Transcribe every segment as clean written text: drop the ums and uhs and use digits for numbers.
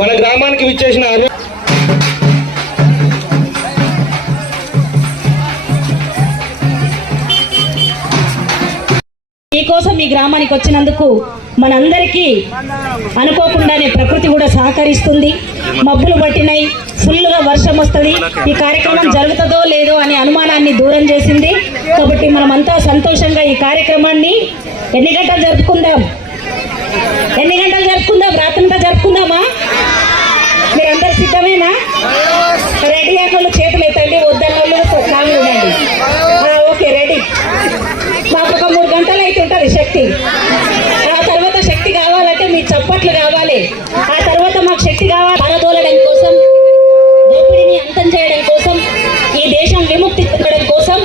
మన గ్రామానికి విచ్చేసిన మీకోసం మీ గ్రామానికి వచ్చినందుకు మనందరికీ అనుకోకుండానే ప్రకృతి కూడా సహకరిస్తుంది. మబ్బులు పట్టినాయి, ఫుల్గా వర్షం వస్తుంది. ఈ కార్యక్రమం జరుగుతుందో లేదో అనే అనుమానాన్ని దూరం చేసింది. కాబట్టి మనమంతా సంతోషంగా ఈ కార్యక్రమాన్ని ఎన్ని గంటలు జరుపుకుందాం? రాత్రంతా జరుపుకుందామా? మీరందరూ సిద్ధమేనా? రెడీ అన్నోళ్ళు చేతులు ఎత్తండి, వద్దన్నోళ్ళు కాళ్ళు ఉండండి. Okay, ready. మాకు ఒక 3 గంటలు అయితే ఉంటుంది శక్తి. ఆ తర్వాత శక్తి కావాలంటే మీ చప్పట్లు కావాలి. ఆ తర్వాత మాకు శక్తి కావాలి. పారదోలడం కోసం, దోపిడీని అంతం చేయడం కోసం, ఈ దేశం విముక్తి పొందడం కోసం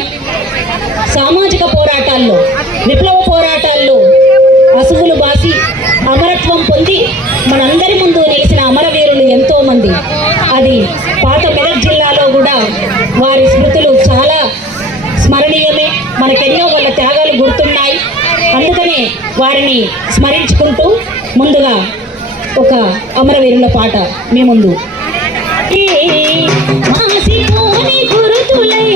సామాజిక పోరాటాల్లో, విప్లవ పోరాటాల్లో అసువులు బాసి అమరత్వం పొంది మనందరి ముందు నిలిచిన అమరవీరులు ఎంతో మంది. అది పాత మెదక్ జిల్లాలో కూడా వారి స్మృతులు చాలా స్మరణీయమే. మనకెన్నో వాళ్ళ త్యాగాలు గుర్తున్నాయి. అందుకనే వారిని స్మరించుకుంటూ ముందుగా ఒక అమరవీరుల పాట మీ ముందు. గురుతులై